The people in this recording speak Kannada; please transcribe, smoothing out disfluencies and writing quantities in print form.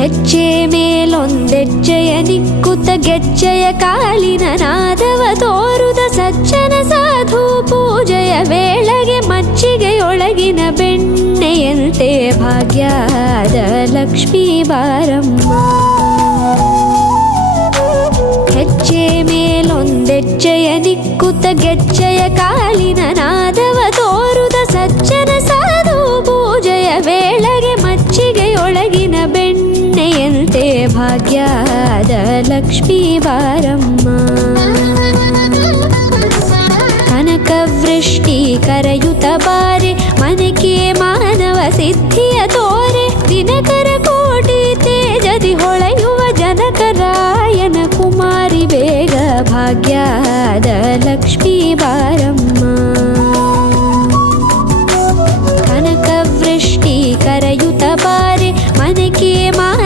ಹೆಜ್ಜೆ ಮೇಲೊಂದೆಜ್ಜೆಯ ನಿಕ್ಕುತ ಗೆಜ್ಜೆಯ ಕಾಲಿನ ನಾದವ ತೋರುದ ಸಜ್ಜನ ಸಾಧು ಪೂಜೆಯ ವೇಳೆಗೆ ಮಜ್ಜಿಗೆಯೊಳಗಿನ ಬೆಣ್ಣೆಯಂತೆ ಭಾಗ್ಯದ ಲಕ್ಷ್ಮೀ ಬಾರಮ್ಮ. ಹೆಜ್ಜೆ ಮೇಲೊಂದೆಜ್ಜೆಯ ನಿಕ್ಕುತ ಗೆಜ್ಜೆಯ ಕಾಲಿನ ನಾದವ ತೋರುದ ಸಜ್ಜನ ಸಾಧು ಪೂಜೆಯ ವೇಳೆಗೆ ಮಜ್ಜಿಗೆಯೊಳಗಿನ ಬೆಣ್ಣೆಯಂತೆ ಭಾಗ್ಯದ ಲಕ್ಷ್ಮೀ ಬಾರಮ್ಮ. ಕನಕವೃಷ್ಟಿ ಕರೆಯುತ ಬಾರೆ ಮನಕೆ ಮಾನವ ಸಿದ್ಧಿಯ ತೋರೆ ದಿನಕರ ಕೋಟಿ ತೇಜದಿ ಹೊಳೆಯುವ ಜನಕರಾಯನ ಕುಮಾರಿ ಬೇಗ ಭಾಗ್ಯದ ಲಕ್ಷ್ಮೀ ಬಾರಮ್ಮ.